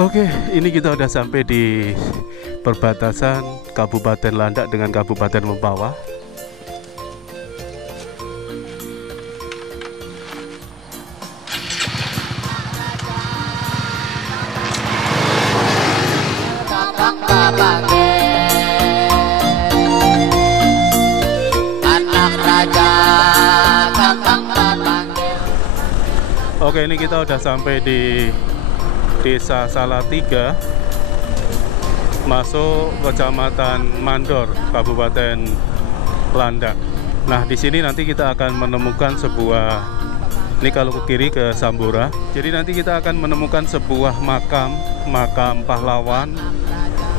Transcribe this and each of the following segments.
Oke, ini kita udah sampai di perbatasan Kabupaten Landak dengan Kabupaten Mempawah. Oke, ini kita udah sampai di Desa Salatiga, masuk Kecamatan Mandor, Kabupaten Landak. Nah, di sini nanti kita akan menemukan sebuah, ini kalau ke kiri ke Sambora. Jadi nanti kita akan menemukan sebuah makam pahlawan,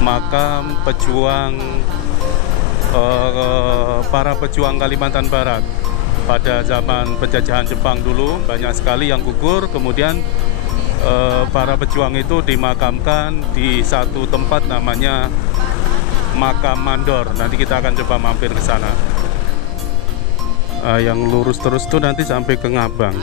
makam pejuang, para pejuang Kalimantan Barat. Pada zaman penjajahan Jepang dulu banyak sekali yang gugur, kemudian para pejuang itu dimakamkan di satu tempat namanya Makam Mandor. Nanti kita akan coba mampir ke sana. Yang lurus terus tuh nanti sampai ke Ngabang.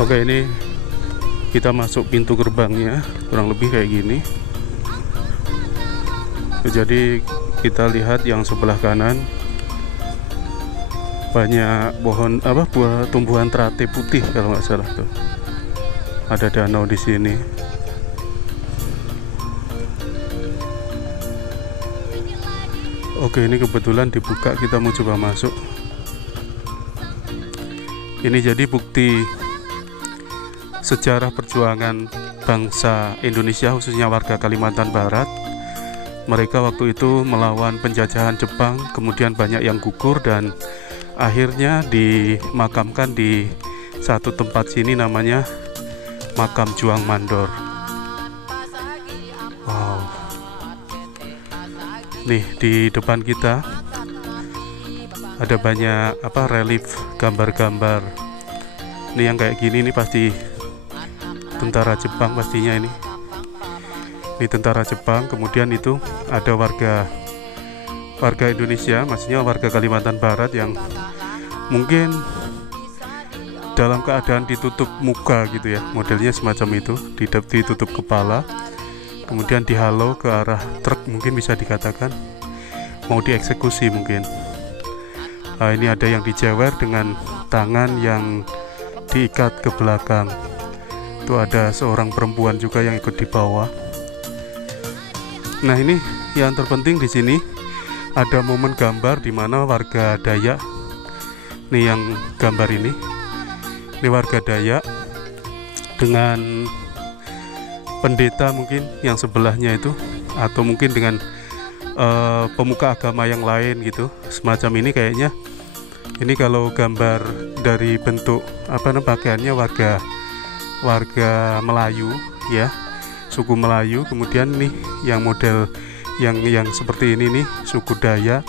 Oke, ini kita masuk pintu gerbangnya, kurang lebih kayak gini. Jadi kita lihat yang sebelah kanan banyak pohon buah tumbuhan terate putih kalau nggak salah tuh. Ada danau di sini. Oke, ini kebetulan dibuka, kita mau coba masuk. Ini jadi bukti sejarah perjuangan bangsa Indonesia, khususnya warga Kalimantan Barat. Mereka waktu itu melawan penjajahan Jepang, kemudian banyak yang gugur dan akhirnya dimakamkan di satu tempat sini namanya Makam Juang Mandor. Wow. Nih di depan kita ada banyak relief, gambar-gambar. Ini yang kayak gini nih pasti tentara Jepang pastinya ini. Ini tentara Jepang, kemudian itu ada warga Indonesia, maksudnya warga Kalimantan Barat yang mungkin dalam keadaan ditutup muka gitu ya, modelnya semacam itu, ditutup kepala, kemudian dihalau ke arah truk, mungkin bisa dikatakan mau dieksekusi mungkin. Nah, ini ada yang dijewer dengan tangan yang diikat ke belakang. Itu ada seorang perempuan juga yang ikut di bawah. Nah, ini yang terpenting di sini ada momen gambar di mana warga Dayak. Nih yang gambar ini warga Dayak dengan pendeta mungkin yang sebelahnya itu, atau mungkin dengan pemuka agama yang lain gitu. Semacam ini kayaknya. Ini kalau gambar dari bentuk pakaiannya warga Melayu ya. Suku Melayu, kemudian nih yang model yang seperti ini nih suku Dayak,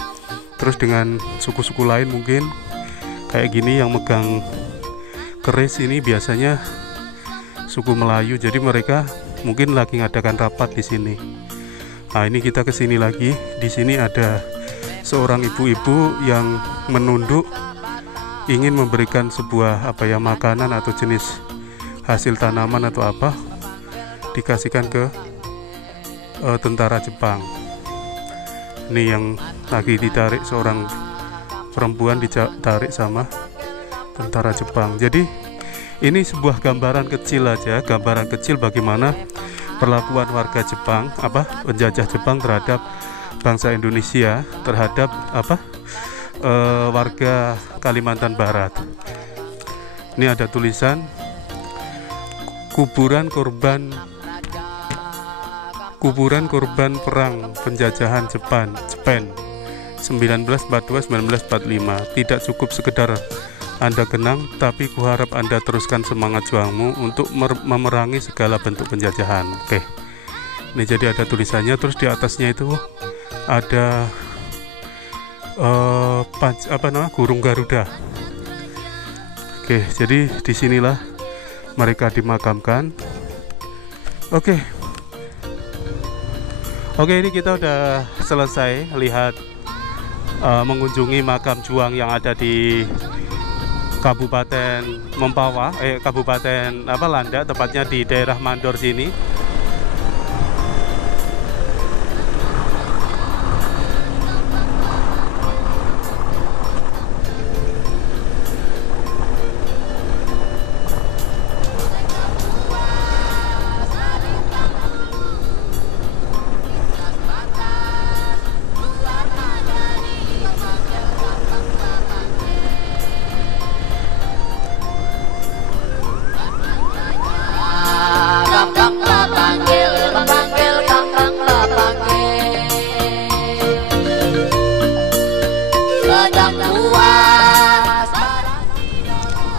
terus dengan suku-suku lain mungkin kayak gini yang megang keris ini biasanya suku Melayu, jadi mereka mungkin lagi ngadakan rapat di sini. Nah, ini kita ke sini lagi. Di sini ada seorang ibu-ibu yang menunduk ingin memberikan sebuah makanan atau jenis hasil tanaman atau apa, dikasihkan ke tentara Jepang. Ini yang lagi ditarik, seorang perempuan ditarik sama tentara Jepang. Jadi ini sebuah gambaran kecil aja, gambaran kecil bagaimana perlakuan warga Jepang, penjajah Jepang terhadap bangsa Indonesia, terhadap warga Kalimantan Barat. Ini ada tulisan kuburan korban perang penjajahan Jepang 1942-1945. Tidak cukup sekedar Anda kenang, tapi kuharap Anda teruskan semangat juangmu untuk memerangi segala bentuk penjajahan. Oke, ini jadi ada tulisannya. Terus di atasnya itu ada burung Garuda. Oke, jadi disinilah mereka dimakamkan. Oke. Oke, ini kita udah selesai lihat mengunjungi makam juang yang ada di Kabupaten Mempawah, Kabupaten Landak, tepatnya di daerah Mandor sini.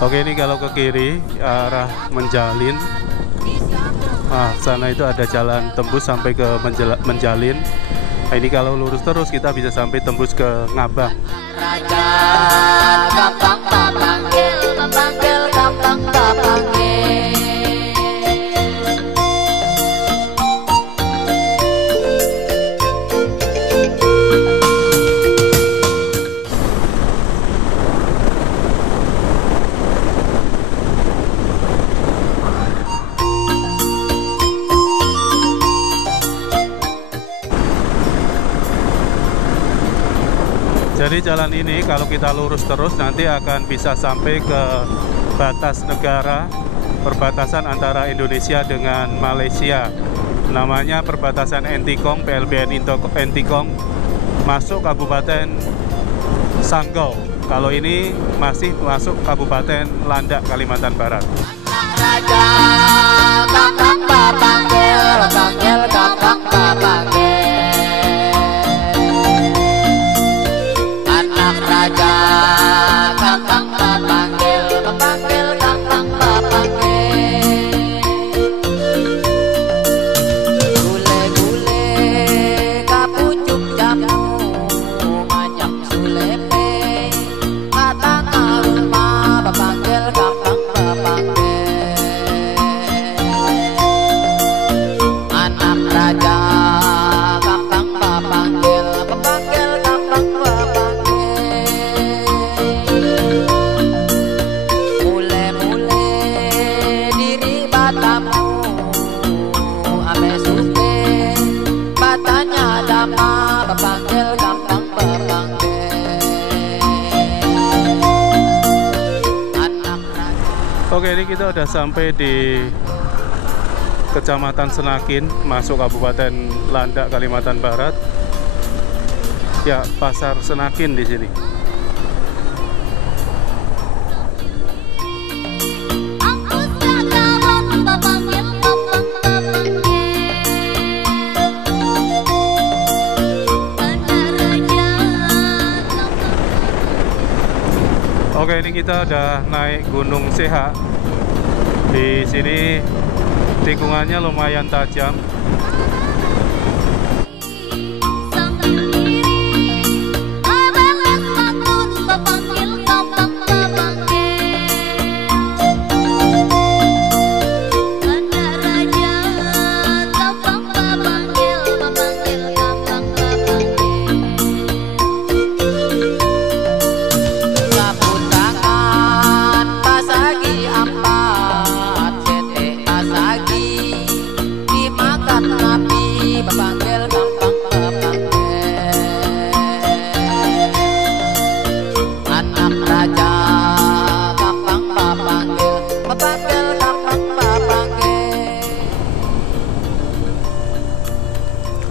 Oke, ini kalau ke kiri arah Menjalin. Sana itu ada jalan tembus sampai ke Menjalin. Nah, ini kalau lurus terus kita bisa sampai tembus ke Ngabang. Jadi jalan ini kalau kita lurus terus nanti akan bisa sampai ke batas negara, perbatasan antara Indonesia dengan Malaysia. Namanya perbatasan Entikong, PLBN Entikong, masuk Kabupaten Sanggau. Kalau ini masih masuk Kabupaten Landak, Kalimantan Barat. Raja, kakak panggil, kakak panggil. Raja, kakang panggil, kakang panggil. Gule-gule kapucuk jamu, ngajak sulepe, katang rumah panggil, kakang panggil. Anak raja, kakang panggil, panggil kakang panggil. Oke, ini kita udah sampai di Kecamatan Senakin, masuk Kabupaten Landak, Kalimantan Barat. Ya, Pasar Senakin di sini. Oke, ini kita udah naik Gunung Seha. Di sini tikungannya lumayan tajam.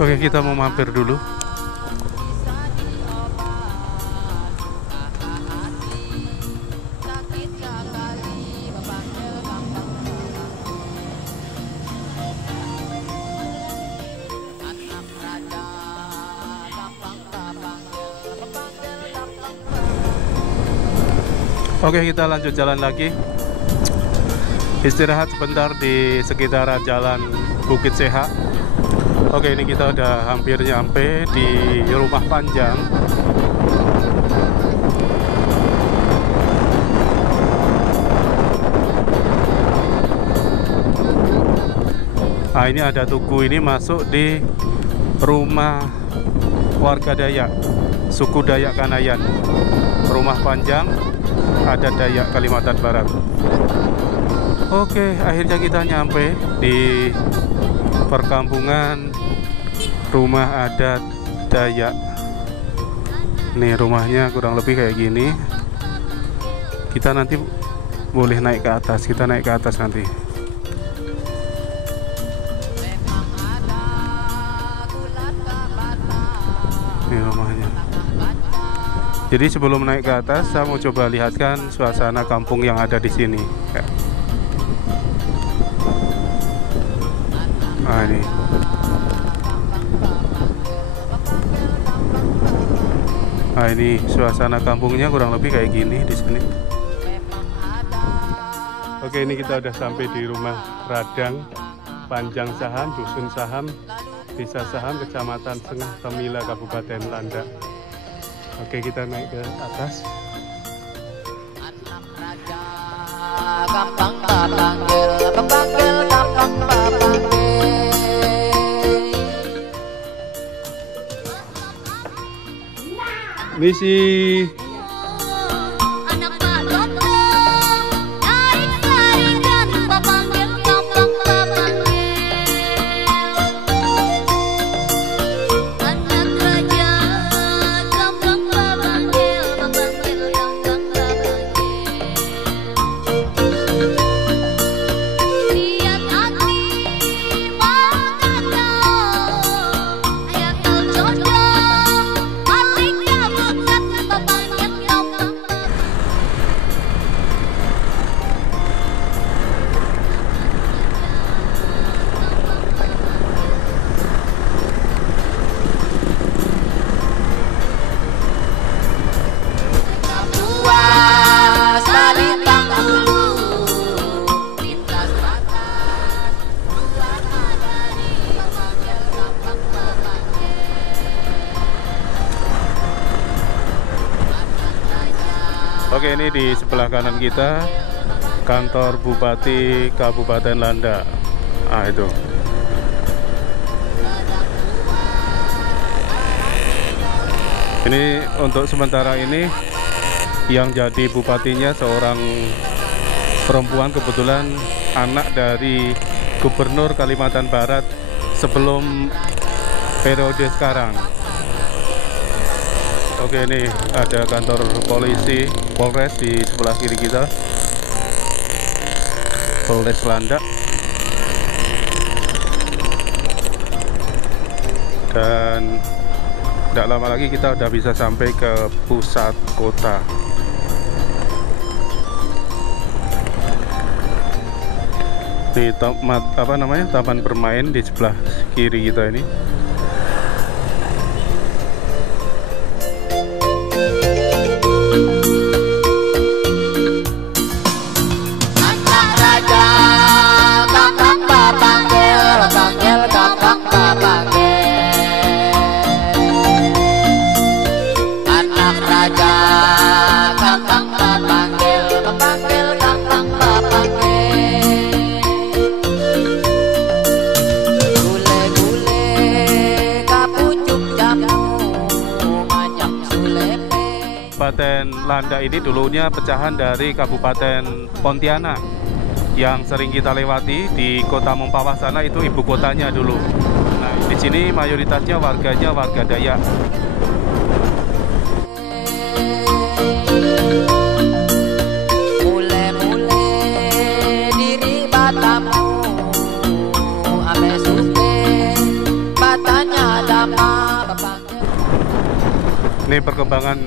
Oke, kita mau mampir dulu. Oke, kita lanjut jalan lagi. Istirahat sebentar di sekitaran jalan Bukit Seha. Oke, ini kita udah hampir nyampe di Rumah Panjang. Nah, ini ada tugu ini masuk di rumah warga Dayak, suku Dayak Kanayan, rumah panjang adat Dayak Kalimantan Barat. Oke, akhirnya kita nyampe di perkampungan rumah adat Dayak. Nih rumahnya kurang lebih kayak gini. Kita nanti boleh naik ke atas, kita naik ke atas nanti. Ini rumahnya. Jadi sebelum naik ke atas, saya mau coba lihatkan suasana kampung yang ada di sini. Nah ini. Nah ini suasana kampungnya kurang lebih kayak gini di sini. Oke, ini kita udah sampai di rumah Radang, Panjang Saham, Dusun Saham, Desa Saham, Kecamatan Sengah Temila, Kabupaten Landak. Oke, kita naik ke atas. Misi. Oke, ini di sebelah kanan kita kantor Bupati Kabupaten Landak. Ah, itu. Ini untuk sementara ini yang jadi bupatinya seorang perempuan, kebetulan anak dari Gubernur Kalimantan Barat sebelum periode sekarang. Oke, ini ada kantor polisi Polres di sebelah kiri kita, Polres Landak. Dan tidak lama lagi kita udah bisa sampai ke pusat kota. Di taman bermain di sebelah kiri kita ini. Kabupaten Landak ini dulunya pecahan dari Kabupaten Pontianak yang sering kita lewati. Di Kota Mempawah sana itu ibu kotanya dulu. Nah, di sini mayoritasnya warganya warga Dayak. Ini perkembangan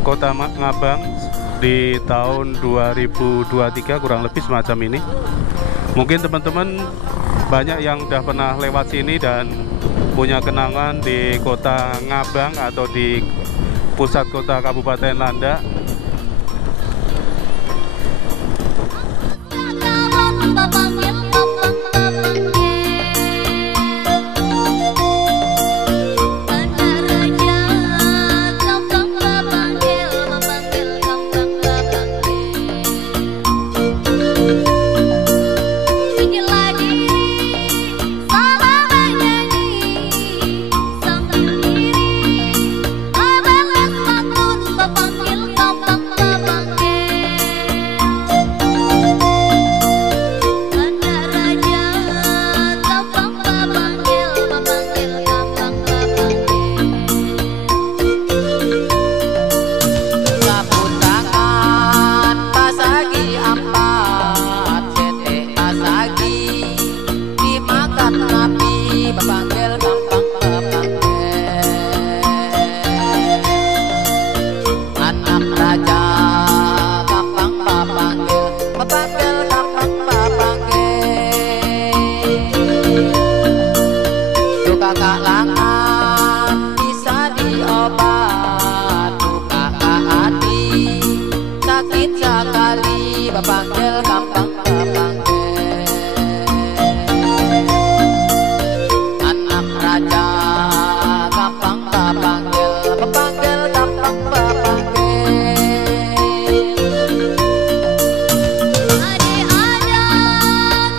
Kota Ngabang di tahun 2023 kurang lebih semacam ini. Mungkin teman-teman banyak yang udah pernah lewat sini dan punya kenangan di Kota Ngabang atau di pusat kota Kabupaten Landak. kakak langan bisa diobat luka hati sakit sekali bepanggil gampang bepanggil anak raja gampang bepanggil bepanggil gampang bepanggil adik-adik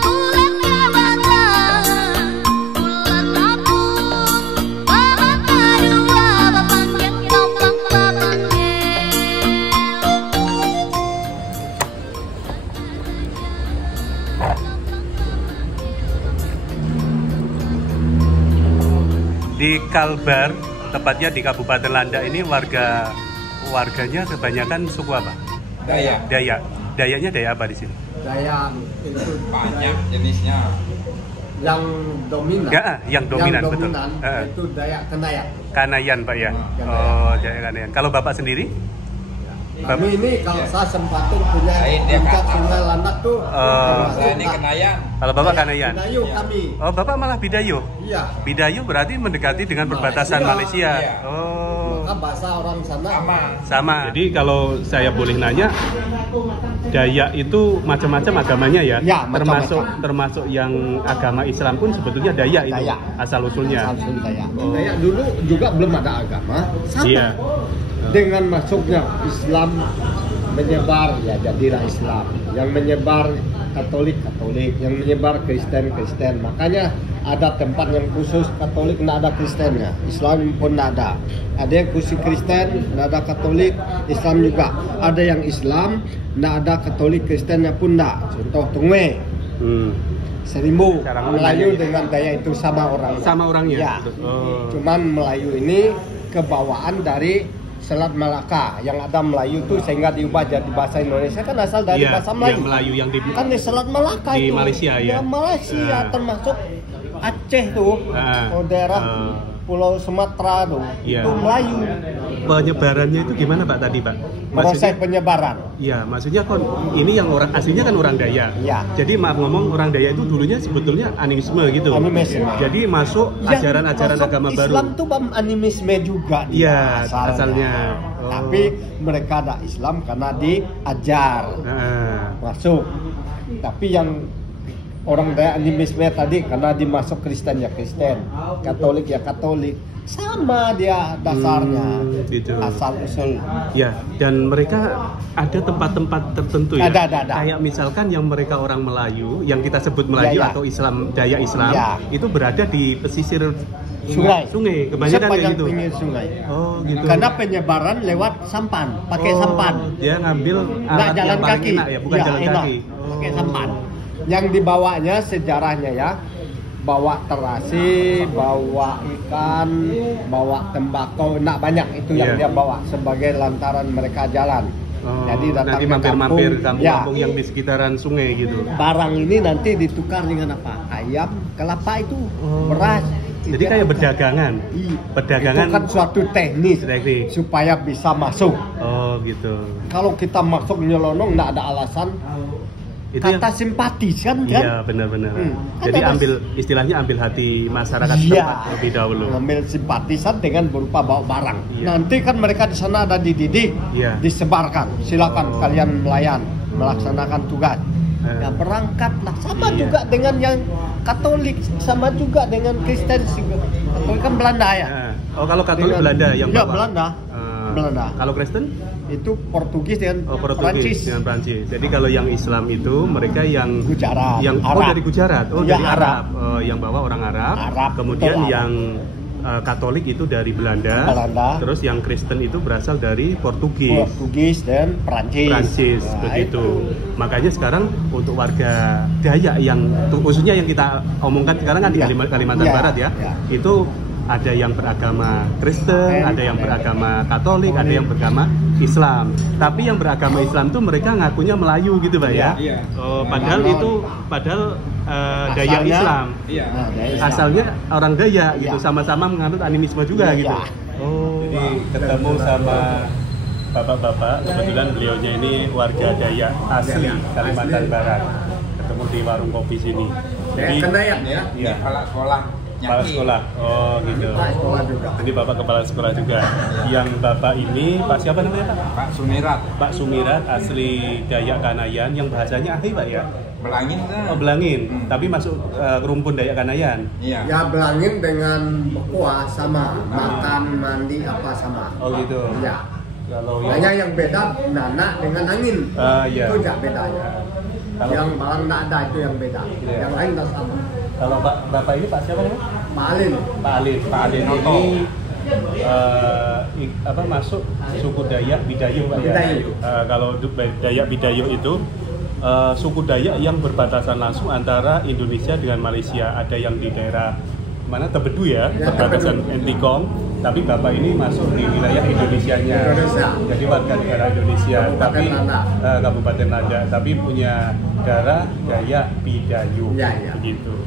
tulen kebatang ular tabung babak kedua bepanggil gampang bepanggil. Di Kalbar, tepatnya di Kabupaten Landak ini warganya kebanyakan suku apa? Dayak. Dayak. Dayaknya Dayak apa di sini? Dayak itu Banyak jenisnya. yang dominan. Ya, yang dominan, betul. Itu Dayak Kenayak. Kanayan Pak ya. Kanayan. Oh, Dayak Kanayan. Kalau Bapak sendiri? Kami ini kalau saya sempatin punya Lain dia puncak kata. Sungai Landak tuh. Saya ini Kenayan. Kalau Bapak Kanayan. Bidayu Iya. kami. Oh, Bapak malah Bidayu. Iya. Bidayu berarti mendekati dengan perbatasan Malaysia. Iya. Oh. Maka bahasa orang sana Sama. Sama. Jadi kalau saya boleh nanya, Dayak itu macam-macam agamanya ya? Ya, termasuk macam-macam. termasuk yang agama Islam pun sebetulnya Dayak itu Dayak. asal usulnya. Asal Dayak. Oh. Dayak dulu juga belum ada agama. Sama. Iya. Dengan masuknya Islam menyebar ya jadilah Islam. Yang menyebar Katolik, yang menyebar Kristen. Makanya ada tempat yang khusus Katolik, nggak ada Kristennya. Islam pun nggak ada. Ada yang khusus Kristen, nggak ada Katolik, Islam juga. Ada yang Islam, nggak ada Katolik, Kristennya pun nggak. Contoh Tungwe, Serimbu, Cara Melayu ngomongnya. dengan Dayak itu sama orangnya. Sama orangnya? Ya. Oh. Cuman Melayu ini kebawaan dari Selat Malaka yang ada Melayu itu sehingga diubah jadi bahasa Indonesia kan asal dari Iya, bahasa Melayu. iya, Melayu yang di kan di Selat Malaka di itu. Malaysia, ya? Malaysia Ah. termasuk Aceh tuh. Ah. Daerah Ah. Pulau Sumatera tuh. Iya. Itu Melayu. Penyebarannya itu gimana Pak tadi Pak? Proses penyebaran. Iya, maksudnya kan ini yang orang aslinya kan orang Dayak. Iya. Jadi maaf ngomong orang Dayak itu dulunya sebetulnya animisme gitu. Animisme. Jadi masuk Yang ajaran-ajaran masuk agama baru. Islam tuh animisme juga dia Iya, asalnya. Oh. Tapi mereka ada Islam karena diajar. Nah, Masuk. Tapi yang orang Dayak animisme tadi karena dimasuk Kristen ya Kristen, Katolik ya Katolik, sama dia dasarnya, gitu. asal usul. ya, dan mereka ada tempat-tempat tertentu ya. Ada. Kayak misalkan yang mereka orang Melayu, yang kita sebut Melayu Ya. atau Islam Dayak Islam, Ya. itu berada di pesisir Sungai. kebanyakan kayak Sepanjang gitu. pinggir sungai. Oh, gitu. Karena penyebaran lewat sampan, pakai sampan. Dia ngambil Nggak alat jalan yang paling kaki, enak ya, bukan ya, jalan enak. kaki. Pakai sampan. Yang dibawanya sejarahnya ya, bawa terasi, bawa ikan, bawa tembakau, enggak banyak itu yang Iya. dia bawa sebagai lantaran mereka jalan. Oh, Jadi datang nanti ke mampir-mampir kampung, kampung-kampung yang di sekitaran sungai gitu. Barang ini nanti ditukar dengan apa? Ayam, kelapa itu, Oh. beras. Jadi Dia kayak tukar. berdagangan. Iya. Berdagangan. Itu kan suatu teknis Teknik. supaya bisa masuk. Oh, gitu. Kalau kita masuk nyelonong nggak ada alasan. Itu Kata yang simpatis kan? iya benar-benar. Hmm. Jadi Ada- ambil istilahnya ambil hati masyarakat Iya. setempat lebih dahulu. Ngambil simpatisan dengan berupa bawa barang. Iya. Nanti kan mereka di sana ada dididik, Iya. disebarkan. Silakan Oh. kalian melayan, melaksanakan tugas. Ya berangkatlah. Sama Iya. juga dengan yang Katolik, sama juga dengan Kristen. Katolik kan Belanda ya. Nah, oh kalau Katolik Dengan- Belanda yang Iya, bawa. Belanda. Belanda. Kalau Kristen? Itu Portugis dengan Oh, Portugis Prancis. dengan Prancis. Jadi kalau yang Islam itu mereka yang Gujarat, yang Arab. dari Gujarat. Oh, Iya, dari Arab. Oh, yang bawa orang Arab. Arab, Kemudian betul, Arab. yang Katolik itu dari Belanda. Belanda. Terus yang Kristen itu berasal dari Portugis. Portugis dan Prancis. Prancis Nah, begitu. Makanya sekarang untuk warga Dayak yang khususnya yang kita omongkan sekarang kan di Iya. Kalimantan Iya, Barat ya. iya. Itu ada yang beragama Kristen, ada yang beragama Katolik, ada yang beragama Islam. Tapi yang beragama Islam tuh mereka ngakunya Melayu gitu, Pak ya. Iya. Oh, padahal Memang. itu Dayak Asalnya- Islam. Iya. Nah, dari Islam. Asalnya orang Dayak gitu, Iya. sama-sama menganut animisme juga Iya, gitu. iya. Oh, jadi ketemu sama bapak-bapak, kebetulan beliaunya ini warga Dayak asli Kalimantan Barat. Ketemu di warung kopi sini. Jadi Dayak Ya, Iya. kepala sekolah. Kepala sekolah. Oh gitu. Kepala sekolah juga. Jadi Bapak kepala sekolah juga. Yang Bapak ini Pak siapa namanya Pak? Pak Sumirat. Pak Sumirat asli Dayak Kanayan yang bahasanya ahli Pak ya? Belangin kan? Oh Belangin, tapi masuk rumpun Dayak Kanayan. Iya. Ya Belangin dengan Bekua sama, makan, mandi apa sama. Oh gitu. Ya. Kalau Hanya yang beda Nana dengan angin. Iya. Itu aja bedanya. Kalau- Yang Balang Nada itu yang beda. Iya. Yang lain tak sama. Kalau Bapak ini Pak siapa namanya? Pak Alin. Pak Alin. Pak Alin Noto. ini masuk suku Dayak Bidayuh Pak ya? Bidayuh. Kalau Dayak Bidayuh itu suku Dayak yang berbatasan langsung antara Indonesia dengan Malaysia. Ada yang di daerah mana Tebedu ya, Ya, perbatasan Tebedu. Entikong. Tapi Bapak ini masuk di wilayah Indonesianya. Indonesia. Jadi warga negara Indonesia. Kabupaten Nada. Kabupaten Nada. Tapi punya darah Dayak Bidayuh. Ya, ya. Begitu.